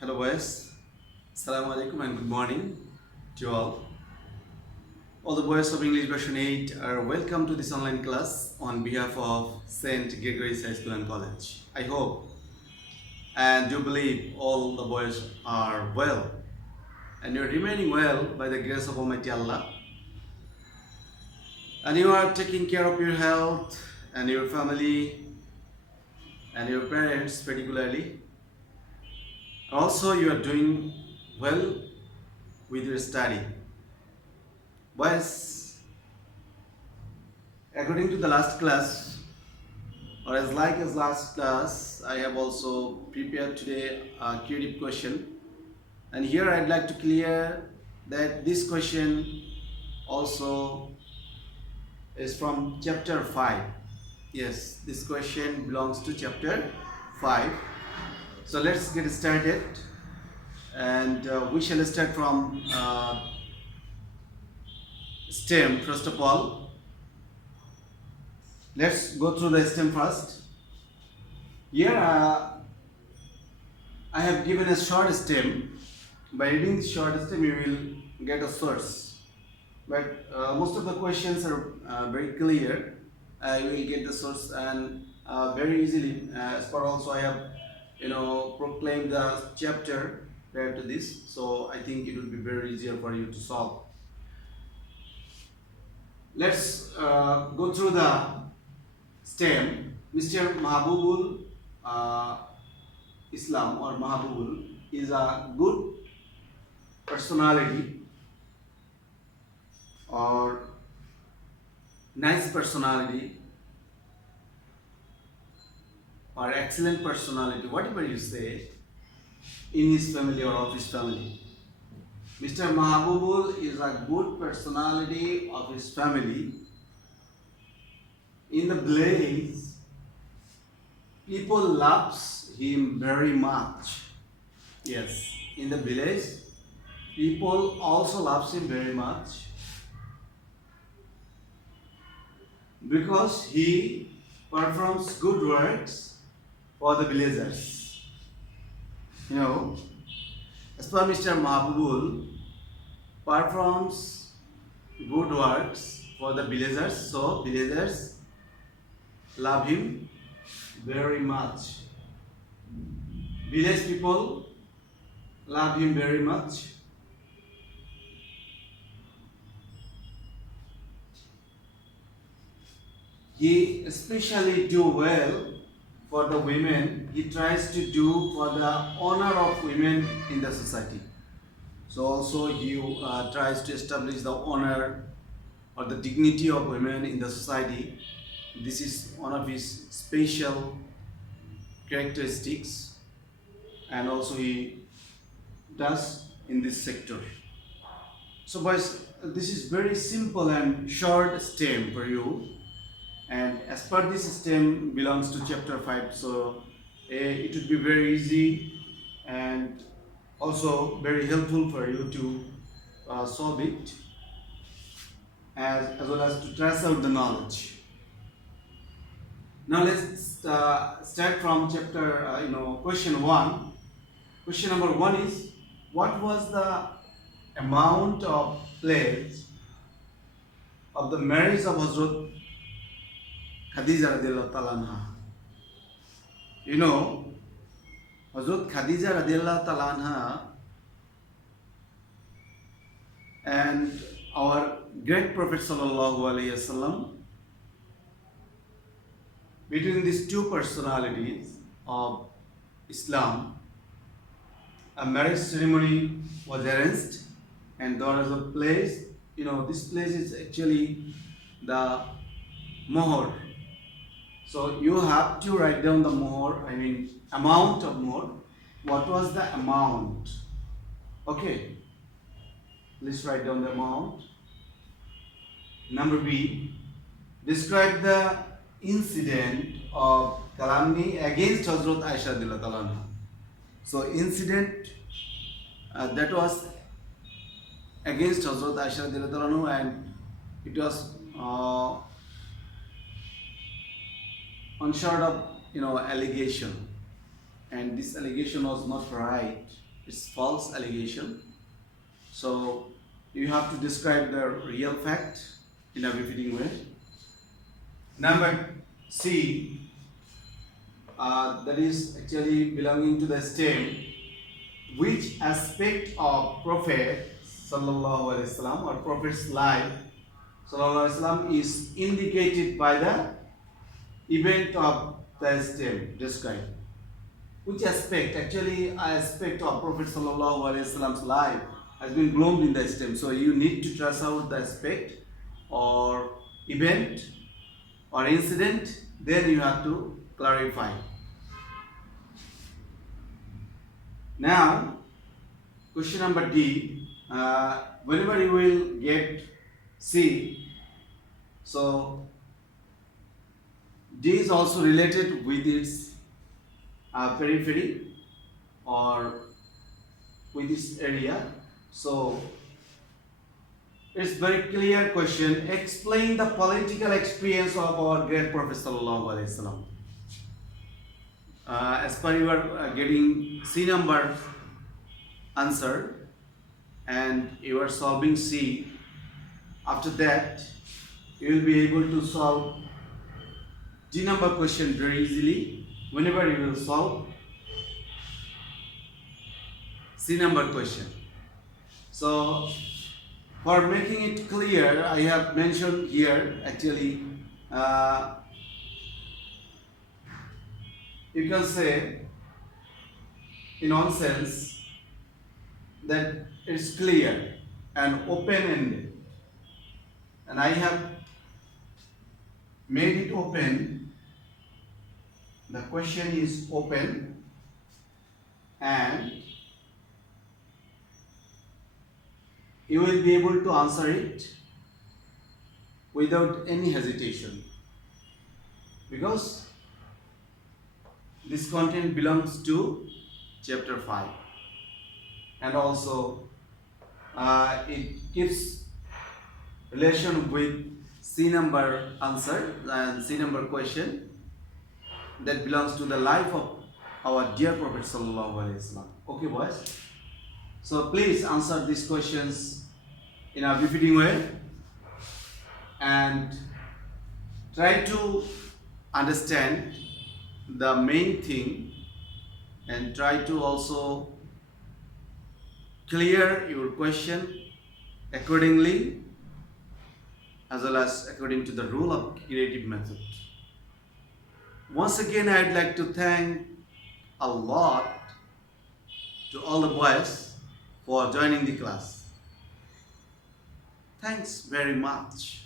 Hello boys, Assalamu alaikum and good morning to all. All the boys of English version 8 are welcome to this online class on behalf of St. Gregory's High School and College. I hope and do believe all the boys are well and you're remaining well by the grace of Almighty Allah, and you are taking care of your health and your family and your parents particularly. Also you are doing well with your study. Boys, according to the last class, or as last class, I have also prepared today a creative question, and here I'd like to clear that this question also is from chapter 5. Yes, this question belongs to chapter 5. So let's get started, and we shall start from STEM first of all. Let's go through the STEM first. Here I have given a short stem. By reading the short stem, you will get a source. But most of the questions are very clear. You will get the source and very easily. As per also, I have proclaimed the chapter prior to this, so I think it will be very easier for you to solve. Let's go through the stem. Mr. Mahabubul Islam or Mahabubul is a good personality or nice personality or excellent personality, whatever you say, in his family or of his family. Mr. Mahabubul is a good personality of his family. In the village, people loves him very much. Yes, in the village, people also loves him very much because he performs good works for the villagers. As per Mr. Mahabubul performs good works for the villagers, so villagers love him very much. Village people love him very much. He especially do well for the women. He tries to do for the honor of women in the society. So also he tries to establish the honor or the dignity of women in the society. This is one of his special characteristics, and also he does in this sector. So boys, this is very simple and short stem for you, and as per this stem belongs to chapter 5, so it would be very easy and also very helpful for you to solve it as well as to trace out the knowledge. Now let's start from chapter question 1. Question number 1 is, what was the amount of pledge of the marriage of Hazrat Khadija radiallahu ta'ala anha? Hazrat Khadija radiallahu ta'ala anha and our great Prophet sallallahu alaihi wasallam, between these two personalities of Islam, a marriage ceremony was arranged, and there was a place. This place is actually the mohor. So you have to write down the mohor, amount of mohor. What was the amount? Okay, let's write down the amount. Number B, describe the incident of calumny against Hazrat Aisha radiallahu ta'ala anha. So incident that was against Hazrat Aisha radiallahu ta'ala anha, and it was on short of allegation, and this allegation was not right. It's false allegation. So you have to describe the real fact in a befitting way. Number C, that is actually belonging to the stem. Which aspect of Prophet Sallallahu Alaihi Wasallam or Prophet's life Sallallahu Alaihi Wasallam is indicated by the event of the stem described? Which aspect, actually aspect of Prophet Sallallahu Alaihi Wasallam's life has been bloomed in the stem? So you need to trace out the aspect or event or incident, then you have to clarify. Now, question number D, whenever you will get C, so D is also related with its periphery or with its area. So it's very clear question. Explain the political experience of our great Prophet Sallallahu Alaihi Wasallam. As per you are getting C number answer and you are solving C, after that you will be able to solve D number question very easily whenever you will solve C number question. So for making it clear, I have mentioned here actually you can say in one sense that it's clear and open-ended, and I have made it open. The question is open and you will be able to answer it without any hesitation, because this content belongs to chapter 5 and also it keeps relation with C number answer and C number question that belongs to the life of our dear Prophet Sallallahu Alaihi Wasallam. Okay boys, so please answer these questions in a befitting way and try to understand the main thing and try to also clear your question accordingly as well as according to the rule of creative method. Once again, I'd like to thank a lot to all the boys for joining the class. Thanks very much.